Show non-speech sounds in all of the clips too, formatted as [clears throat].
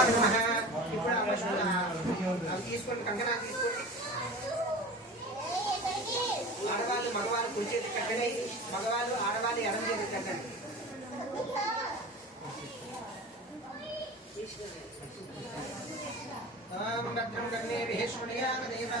నమ ఇప్పుడు అవి ఆడవాళ్ళు మగవాళ్ళు కుడిచేది కట్టండి మగవాళ్ళు ఆడవాళ్ళు ఎడం చేతి కట్టండి భద్రం కన్నే విహేశ్వరయామ దేవా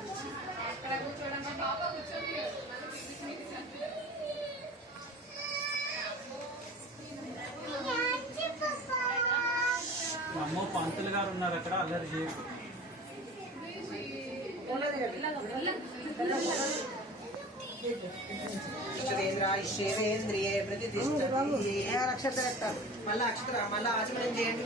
అమ్మ పంతులు గారు ఉన్నారు అక్కడ అల్లరి చేయకు. ఇష్టేంద్రియ ప్రతిష్టతి. మళ్ళా అక్షర మళ్ళా ఆచమనం చేయండి.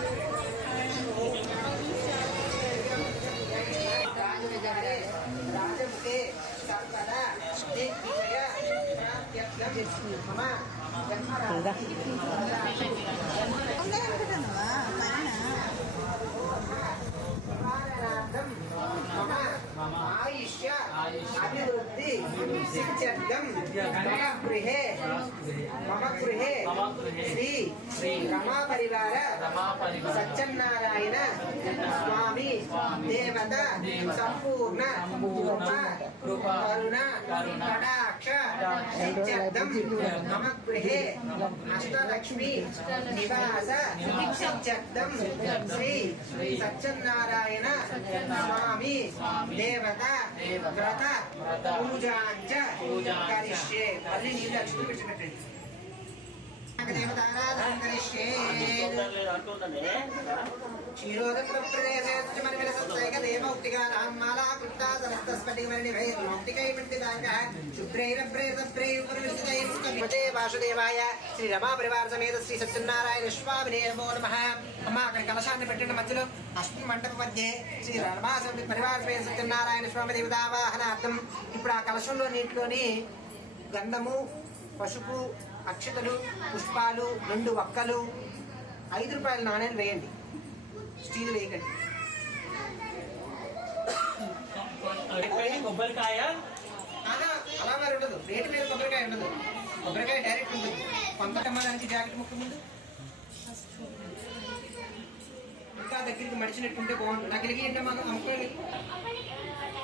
来。సిద్ధ్యర్థం మమ గృహే మమ గృహే మమ గృహే శ్రీ శ్రీ రమా పరివార రమా పరివార సత్యనారాయణ స్వామి దేవత దేవత సంపూర్ణ సంపూర్ణ కృప కృప కరుణ కరుణ కటాక్ష కటాక్ష సిద్ధ్యర్థం సిద్ధ్యర్థం మమ గృహే అష్టలక్ష్మి నివాస సిద్ధ్యర్థం శ్రీ శ్రీ వాసుదేవాయ శ్రీ రమా పరివార సమేత శ్రీ సత్యనారాయణ స్వామినే నమో నమ అమ్మ అక్కడ కలశాన్ని పెట్టిన మధ్యలో అష్టమి మండప మధ్య శ్రీ రమా పరివార సమేత సత్యనారాయణ స్వామి దేవతావాహనార్థం ఇప్పుడు ఆ కలశంలో నీటిలోని గంధము పసుపు అక్షతలు పుష్పాలు రెండు వక్కలు ఐదు రూపాయల నాణ్యాలు వేయండి. స్టీల్ వేయకండి. కొబ్బరికాయ? అలా మరి ఉండదు. రేటు మీద కొబ్బరికాయ ఉండదు. కొబ్బరికాయ డైరెక్ట్ ఉంటుంది. కొంతకమ్మ దానికి జాకెట్ ముక్క ముందు. ఇంకా దగ్గరికి మడిచినట్టుంటే బాగుంటుంది దగ్గరికి ఏంటో మాకు అమ్ముకోండి.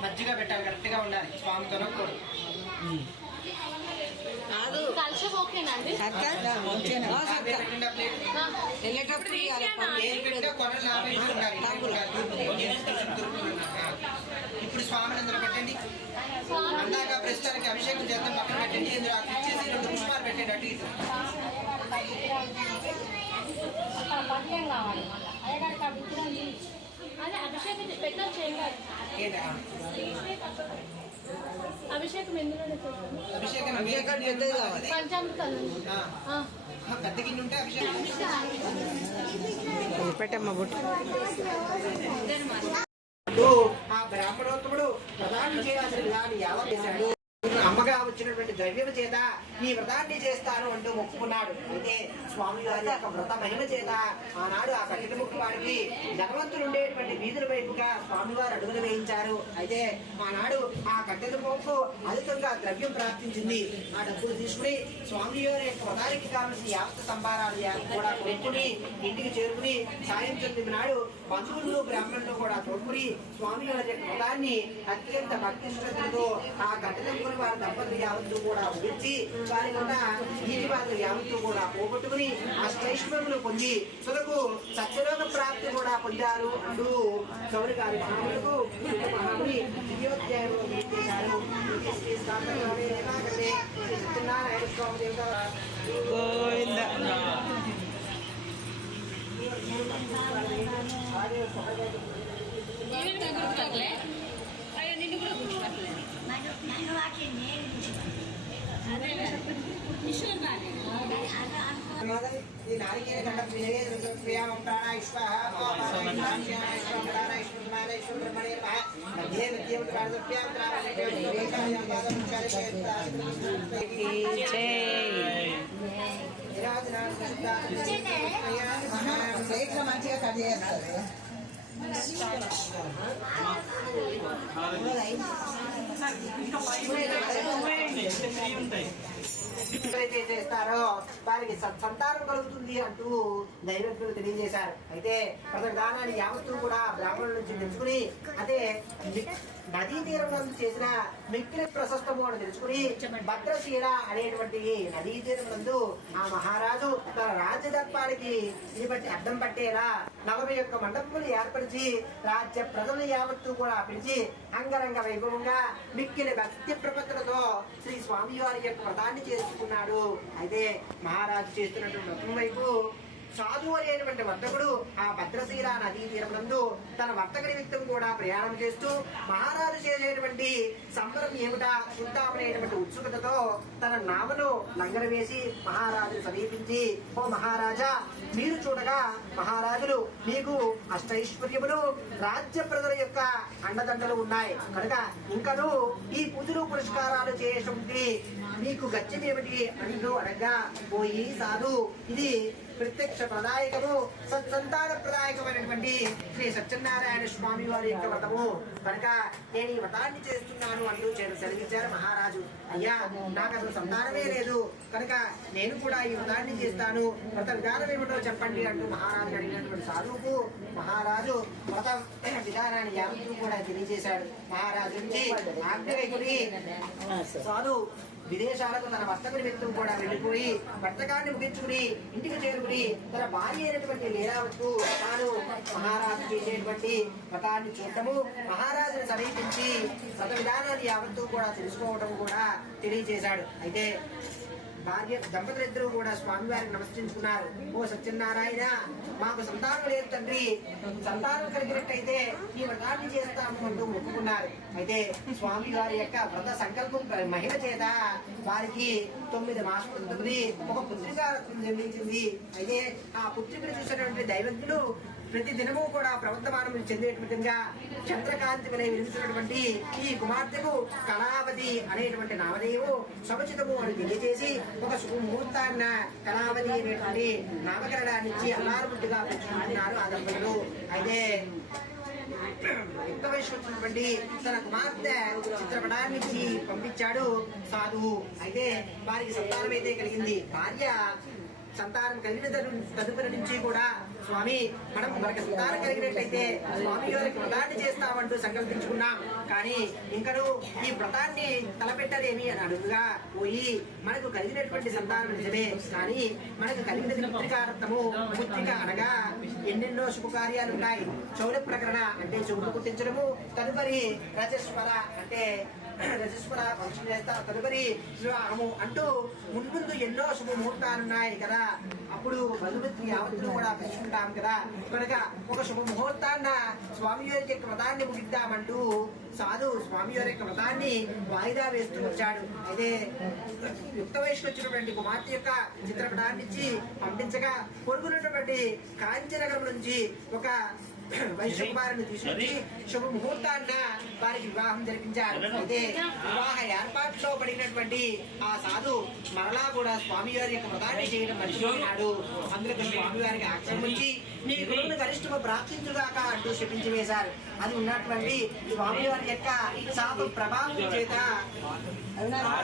మజ్జిగ పెట్టాలి కరెక్ట్గా ఉండాలి. స్వామి ఏం పెట్టా కొనలు ఉండాలి ఇప్పుడు కాదు, తూర్పు. ఏం తీసుకుని తూర్పు. ఇప్పుడు స్వామిని అందులో పెట్టండి. అందాక ప్రస్తుతానికి అభిషేకం చేద్దాం. పక్కన పెట్టండి. ఇందులో ఇచ్చేసి రెండు పుష్పాలు పెట్టండి అటు ఇటు. అభిషేకం? అభిషేకం పెద్ద గిన్నె ఉంటే అభిషేకం పెట్టమ్మా బుట్టు. ఆ బ్రాహ్మణోత్తముడు ప్రధానం చేయాల్సిన విధానం యావత్ చేశాడు. అమ్మగా వచ్చినటువంటి ద్రవ్యము చేత ఈ వ్రతాన్ని చేస్తాను అంటూ మొక్కుకున్నాడు. అయితే స్వామి వారి యొక్క వ్రత మహిమ చేత ఆనాడు ఆ కట్టెల ముక్కు వాడికి ధనవంతులు ఉండేటువంటి వీధుల వైపుగా స్వామివారు అడుగులు వేయించారు. అయితే ఆనాడు ఆ కట్టెల ముక్కు అధికంగా ద్రవ్యం ప్రాప్తించింది. ఆ డబ్బులు తీసుకుని స్వామి వారి యొక్క వ్రతానికి కావలసిన యాప్త సంభారాలు కూడా పెట్టుకుని ఇంటికి చేరుకుని చెందిన నాడు బంధువులు బ్రాహ్మణులు కూడా తోడుకుని స్వామి వారి యొక్క వ్రతాన్ని అత్యంత భక్తి శ్రద్ధలతో ఆ కట్టెల వారి దంపతులు యావత్తు కూడా ఊడ్చి వారి ఉన్న నీటి బాధలు యావత్తు కూడా పోగొట్టుకుని అష్టైశ్వర్యులు పొంది తులకు సత్యలోక ప్రాప్తి కూడా పొందారు అంటూ చౌరి గారి మహాములకు మహాముని దివ్యోధ్యాయంలో చేశారు ఇది శ్రీ సత్యనారాయణ స్వామి దేవత ఈ నారికేల గంట వినయే క్రియామం ప్రాణాయ స్వాహ ప్రాణాయ స్వాహ ప్రాణాయ స్వాహ ప్రాణాయ స్వాహ బ్రహ్మణే నమః మధ్యే విద్యం ప్రాణసప్యాం ప్లేట్లో మంచిగా కట్ చేస్తారు ఎవరైతే చేస్తారో వారికి సత్ సంతానం కలుగుతుంది అంటూ దైవజ్ఞులు తెలియజేశారు. అయితే ప్రతి దానాన్ని యావత్తు కూడా బ్రాహ్మణుల నుంచి తెలుసుకుని అదే నదీ తీరంలో చేసిన మిక్కిలి ప్రశస్తము అని తెలుసుకుని భద్రశీల అనేటువంటి నదీ తీరం నందు ఆ మహారాజు తన రాజ్యదర్పానికి ఇది బట్టి అడ్డం పట్టేలా నలభై యొక్క మండపములు ఏర్పరిచి రాజ్య ప్రజలు యావత్తు కూడా పిలిచి అంగరంగ వైభవంగా మిక్కిలి భక్తి ప్రపత్తులతో శ్రీ స్వామి వారి యొక్క వ్రతాన్ని చేసుకున్నాడు. అయితే మహారాజు చేస్తున్నటువంటి వ్రతం వైపు సాధు అనేటువంటి వర్తకుడు ఆ భద్రశీల నదీ తీరమునందు తన వర్తక నిమిత్తం కూడా ప్రయాణం చేస్తూ మహారాజు చేసేటువంటి సంబరం ఏమిటా చూద్దామనేటువంటి ఉత్సుకతతో తన నామను లంగర వేసి మహారాజును సమీపించి ఓ మహారాజా మీరు చూడగా మహారాజులు మీకు అష్టైశ్వర్యములు రాజ్య ప్రజల యొక్క అండదండలు ఉన్నాయి. కనుక ఇంకను ఈ పూజలు పురస్కారాలు చేసేటువంటి మీకు గత్యం ఏమిటి? అంటూ అడగా పోయి సాధు ఇది ప్రత్యక్ష ప్రదాయకము సత్సంతాన ప్రదాయకమైనటువంటి శ్రీ సత్యనారాయణ స్వామి వారి యొక్క వ్రతము. కనుక నేను ఈ వ్రతాన్ని చేస్తున్నాను అంటూ చేరు సెలవిచ్చారు మహారాజు. అయ్యా నాకు అసలు సంతానమే లేదు. కనుక నేను కూడా ఈ వ్రతాన్ని చేస్తాను. వ్రత విధానం ఏమిటో చెప్పండి అంటూ మహారాజు అడిగినటువంటి సాధువుకు మహారాజు వ్రతం విధానాన్ని యావత్తు కూడా తెలియజేశాడు. మహారాజు నుంచి సాధు విదేశాలకు తన వర్తకుడి వ్యక్తం కూడా వెళ్ళిపోయి వర్తకాన్ని ముగించుకుని ఇంటికి చేరుకుని తన భార్య అయినటువంటి లీలావత్తు తాను మహారాజు చేసేటువంటి వ్రతాన్ని చూడటము మహారాజుని సమీపించి వ్రత విధానాన్ని యావత్తు కూడా తెలుసుకోవడం కూడా తెలియజేశాడు. అయితే భార్య దంపతులిద్దరూ కూడా స్వామివారికి నమస్కరించుకున్నారు. ఓ సత్యనారాయణ మాకు సంతానం లేదు తండ్రి. సంతానం కలిగినట్టయితే ఈ వ్రతాన్ని చేస్తాము అంటూ ఒప్పుకున్నారు అయితే స్వామి వారి యొక్క వ్రత సంకల్పం మహిళ చేత వారికి తొమ్మిది మాసం తొమ్మిది ఒక పుత్రిక జన్మించింది. అయితే ఆ పుత్రికను చూసినటువంటి దైవజ్ఞుడు ప్రతి దినము కూడా ప్రవర్తమానం చెందేటువంటిగా చంద్రకాంతి వలె వెలుగుతున్నటువంటి ఈ కుమార్తెకు కళావతి అనేటువంటి నామధేయము సముచితము అని తెలియజేసి ఒక ముహూర్తాన్న కళావతి అనేటువంటి నామకరణాన్ని ఇచ్చి అల్లారుముద్దుగా పెంచుకుంటున్నారు ఆ దంపతులు అయితే యుక్త వయసు వచ్చినటువంటి తన కుమార్తె చిత్రపటాన్ని ఇచ్చి పంపించాడు సాధువు. అయితే వారికి సంతానం అయితే కలిగింది. భార్య సంతానం కలిగిన తదుపరి నుంచి కూడా స్వామి మనం మనకి సంతానం కలిగినట్టయితే స్వామి గారికి వ్రతాన్ని చేస్తామంటూ సంకల్పించుకున్నాం. కానీ ఇంకను ఈ వ్రతాన్ని తలపెట్టలేమి అని అడుగుగా పోయి మనకు కలిగినటువంటి సంతానం నిజమే. కానీ మనకు కలిగినది పుత్రికార్థము పుత్రిక అనగా ఎన్నెన్నో శుభకార్యాలు ఉన్నాయి చౌర ప్రకరణ అంటే చెవులు కుట్టించడము తదుపరి రజస్వర అంటే రజస్వర ఫంక్షన్ చేస్తారు తదుపరి వివాహము అంటూ మున్ముందు ఎన్నో శుభ ముహూర్తాలు ఉన్నాయి కదా. అప్పుడు బంధుమిత్రులు యావత్తును కూడా పెంచుకుంటాం కదా. కనుక ఒక శుభముహూర్తాన్న స్వామి వారి యొక్క వ్రతాన్ని ముగిద్దామంటూ సాధు స్వామి వారి యొక్క వ్రతాన్ని వాయిదా వేస్తూ వచ్చాడు. అయితే యుక్త వయసుకు వచ్చినటువంటి కుమార్తె యొక్క చిత్రపటాన్ని ఇచ్చి పంపించగా పొరుగునటువంటి కాంచనగరం నుంచి ఒక [clears throat] వైశ్య కుమారుని తీసుకొచ్చి శుభ ముహూర్తాన్న వారికి వివాహం జరిపించారు. అయితే వివాహ ఏర్పాట్లో పడినటువంటి ఆ సాధు మరలా కూడా స్వామివారి యొక్క వ్రతాన్ని చేయడం మర్చిపోయినాడు. అందుకు స్వామివారికి ఆక్రమించి మీ గురువును గరిష్టము ప్రార్థించుగాక అంటూ శపించి వేశారు. అది ఉన్నటువంటి స్వామివారి యొక్క శాప ప్రభావం చేత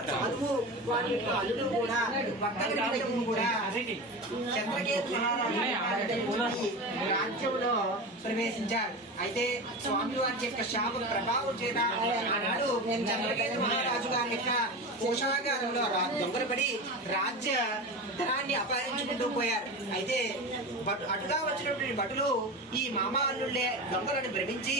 చదువు వారి యొక్క అల్లుడు కూడా భక్తగణితము కూడా చంద్రకేతు మహారాజు రాజ్యంలో ప్రవేశించారు. అయితే స్వామివారి యొక్క శాప ప్రభావం చేత ఆనాడు చంద్రకేతు మహారాజు గారి యొక్క కోశాగారంలో దొంగలపడి రాజ్య ధనాన్ని అపహరించుకుంటూ పోయారు. అయితే అటుగా వచ్చినటువంటి భటులు ఈ మామ అల్లుళ్ళే దొంగలను భ్రమించి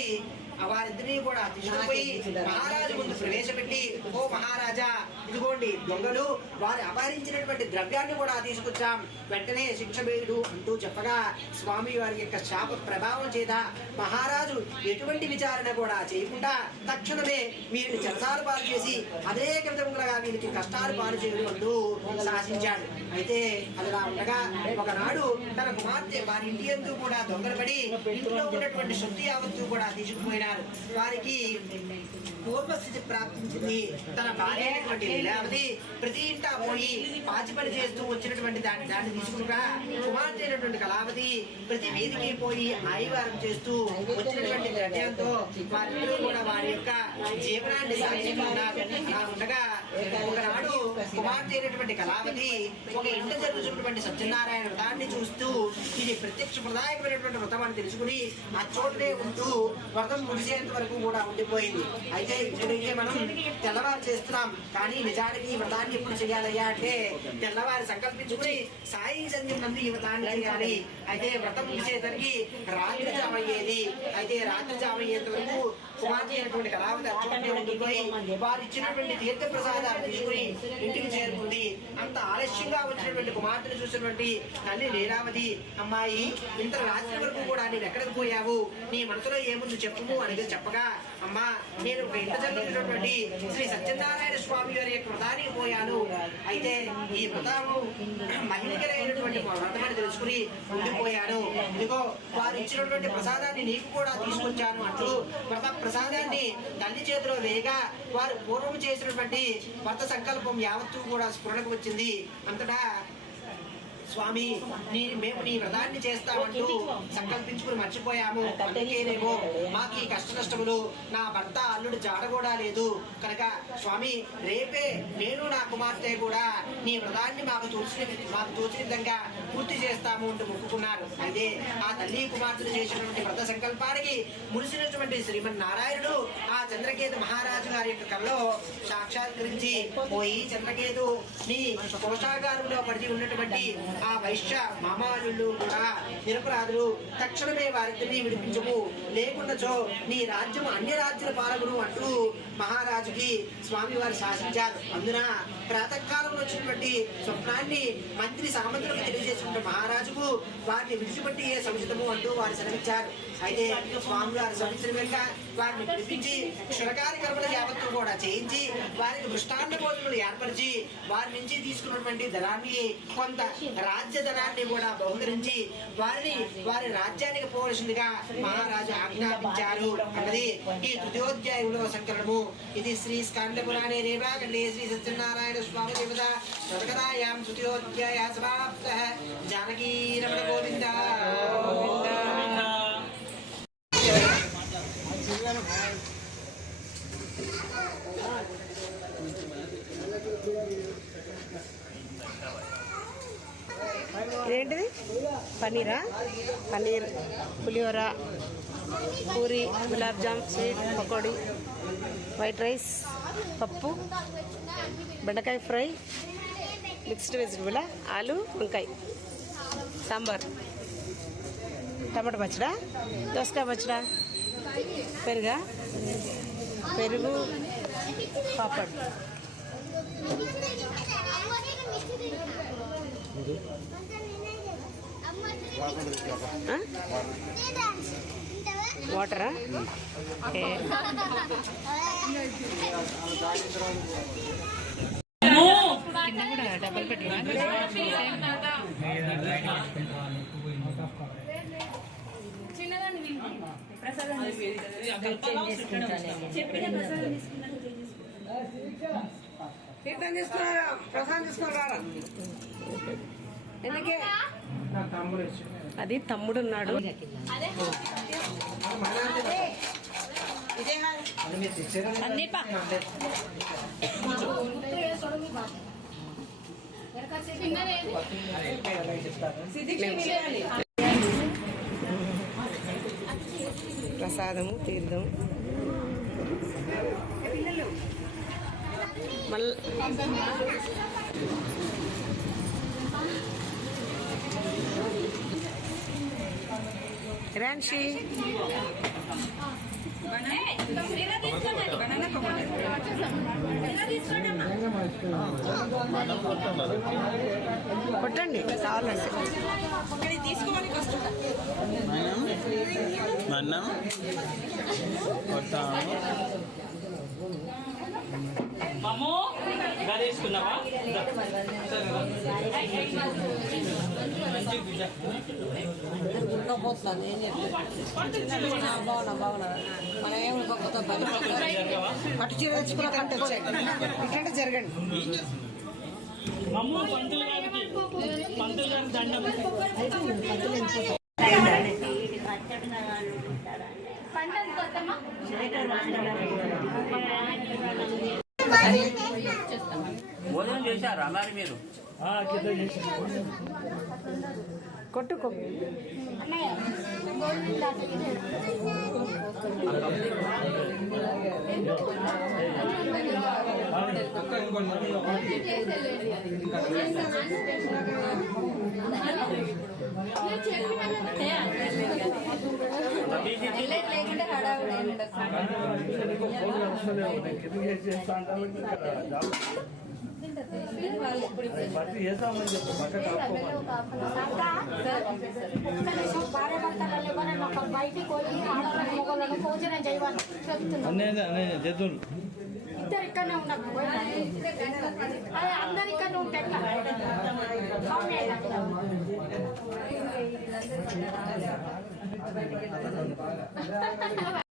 వారిద్దరిని కూడా తీసుకుపోయి మహారాజు ముందు ప్రవేశపెట్టి ఓ మహారాజా ఇదిగోండి దొంగలు వారు అపహరించినటువంటి ద్రవ్యాన్ని కూడా తీసుకొచ్చాం. వెంటనే శిక్ష వేయుడు అంటూ చెప్పగా స్వామి వారి యొక్క శాప ప్రభావం చేత మహారాజు ఎటువంటి విచారణ కూడా చేయకుండా తక్షణమే వీరిని చెరసాలు పాలు చేసి అనేక విధములుగా వీరికి కష్టాలు పాలు చేయడం అంటూ శాసించాడు. అయితే అదిలా ఉండగా ఒకనాడు తన కుమార్తె వారి ఇంటి కూడా దొంగలపడి ఇంట్లో ఉన్నటువంటి శుద్ధి యావత్తు కూడా తీసుకుపోయినారు వారికి పూర్వస్థితి ప్రాప్తించింది. తన భార్య అయినటువంటి ప్రతి ఇంటా పోయి పాచిపని చేస్తూ వచ్చినటువంటి దాన్ని దాన్ని తీసుకుగా కుమార్తె అయినటువంటి కళావతి ప్రతి వీధికి పోయి ఆయివారం చేస్తూ వచ్చినటువంటి ద్రవ్యంతో వారిద్దరూ కూడా వారి యొక్క జీవనాన్ని సాగిస్తున్నారు ఉండగా ఒకనాడు కుమార్తె అయినటువంటి కళావతి ఒక ఇంట జరుగుతున్నటువంటి సత్యనారాయణ వ్రతాన్ని చూస్తూ ఇది ప్రత్యక్ష ప్రదాయకమైనటువంటి వ్రతం అని తెలుసుకుని ఆ చోటనే ఉంటూ వ్రతం ముగిసేంత వరకు కూడా ఉండిపోయింది. అయితే ఇక్కడికి మనం తెల్లవారు చేస్తున్నాం. కానీ నిజానికి ఈ వ్రతాన్ని ఎప్పుడు చేయాలయ్యా అంటే తెల్లవారు సంకల్పించుకుని సాయి సంధ్యం నందు ఈ వ్రతాన్ని చేయాలి. అయితే వ్రతం ముగిసేసరికి రాత్రి జామ అయ్యేది అయితే రాత్రి జామ అయ్యేంత వరకు కుమార్తె అయినటువంటి కళావతి అచ్చోటే ఉండిపోయి వారు ఇచ్చినటువంటి తీర్థ తీసుకుని ఇంటికి చేరుకుంది. అంత ఆలస్యంగా వచ్చినటువంటి కుమార్తెను చూసినటువంటి తల్లి లీలావతి అమ్మాయి ఇంత రాత్రి వరకు కూడా నేను ఎక్కడికి పోయావు? నీ మనసులో ఏముంది చెప్పుము? అనేది చెప్పగా అమ్మా నేను ఒక జరిగినటువంటి శ్రీ సత్యనారాయణ స్వామి వారి యొక్క వ్రతానికి పోయాను. అయితే ఈ వ్రతము మహిళకరైనటువంటి వ్రతమని తెలుసుకుని ఉండిపోయాను ఇదిగో వారు ఇచ్చినటువంటి ప్రసాదాన్ని నీకు కూడా తీసుకొచ్చాను అంటూ వ్రత ప్రసాదాన్ని తల్లి చేతిలో వేయగా వారు పూర్వం చేసినటువంటి కొత్త సంకల్పం యావత్తు కూడా స్ఫురణకు వచ్చింది. అంతటా స్వామి నీ మేము నీ వ్రతాన్ని చేస్తామంటూ సంకల్పించుకుని మర్చిపోయాము. అందుకేనేమో మాకు ఈ కష్ట నష్టములు నా భర్త అల్లుడు జాడ కూడా లేదు. కనుక స్వామి రేపే నేను నా కుమార్తె కూడా నీ వ్రతాన్ని మాకు తోచిన మాకు తోచిన విధంగా పూర్తి చేస్తాము అంటూ మొక్కుకున్నారు అయితే ఆ తల్లి కుమార్తెలు చేసినటువంటి వ్రత సంకల్పానికి మురిసినటువంటి శ్రీమన్నారాయణుడు ఆ చంద్రకేతు మహారాజు గారి యొక్క కల్లో సాక్షాత్కరించి పోయి చంద్రకేతు నీ కోశాగారంలో పడి ఉన్నటువంటి ఆ వైశ్య మామానులు కూడా నిరపరాధులు తక్షణమే వారిద్దరిని విడిపించము. లేకుండాచో నీ రాజ్యం అన్య రాజ్యాల పాలకుడు అంటూ మహారాజుకి స్వామివారు శాసించారు. అందున ప్రాతకాలంలో వచ్చినటువంటి స్వప్నాన్ని మంత్రి సామంతులకు తెలియజేసుకుంటే మహారాజుకు వారిని విడిచిపెట్టి ఏ సముచితము అంటూ వారు సెలవిచ్చారు. అయితే స్వామివారు సవించిన వెనుక వారిని పిలిపించి క్షురకారి కర్మల యావత్తు కూడా చేయించి వారికి దృష్టాంత భోజనములు ఏర్పరిచి వారి నుంచి తీసుకున్నటువంటి ధనాన్ని కొంత రాజ్యధనాన్ని కూడా బహుకరించి వారిని వారి రాజ్యానికి పోవలసిందిగా మహారాజు ఆజ్ఞాపించారు అన్నది ఈ తృతీయోధ్యాయంలో సంకలనము. ఇది శ్రీ స్కాండ పురాణి రేవాఖండే శ్రీ సత్యనారాయణ స్వామి దేవత సర్గదాయాం తృతీయోధ్యాయ సమాప్త. జానకీ రమణ గోవింద. ఏంటిది? పన్నీరా? Paneer pulihora puri gulab jam sweet pakodi white rice పప్పు బెండకాయ ఫ్రై మిక్స్డ్ వెజిటబుల్ ఆలు వంకాయ సాంబార్. టమాటా పచ్చడా? దోసకాయ పచ్చడా? పెరుగా? పెరుగు పాపడ్. వాటరా? ఓకే. కింద కూడా డబల్ పెట్టి. చిన్నదాన్ని తీర్థం తీసుకున్నారా ప్రసాదం తీసుకున్నారా ఎందుకే? అది తమ్ముడు ఉన్నాడు ప్రసాదము తీర్థం. మళ్ళీ రాన్షి కొట్టండి కావాలంటే. మనం కొట్టాము. వేసుకున్నావా బాగున్నా బాగున్నా మనం ఏమి పట్టు చీర తెచ్చుకున్న ఇట్లాంటి జరగండి మమ్ము పంతులు గారికి పంతులు దండం భోజనం చేశారా మరి మీరు కొట్టుకో ఆడవాళ్ళని మొగలను భోజనం చేయమని చెప్తున్నాను ఇద్దరు ఇక్కడనే ఉండకు అందరు ఇక్కడనే ఉంటే కదా. 分かった。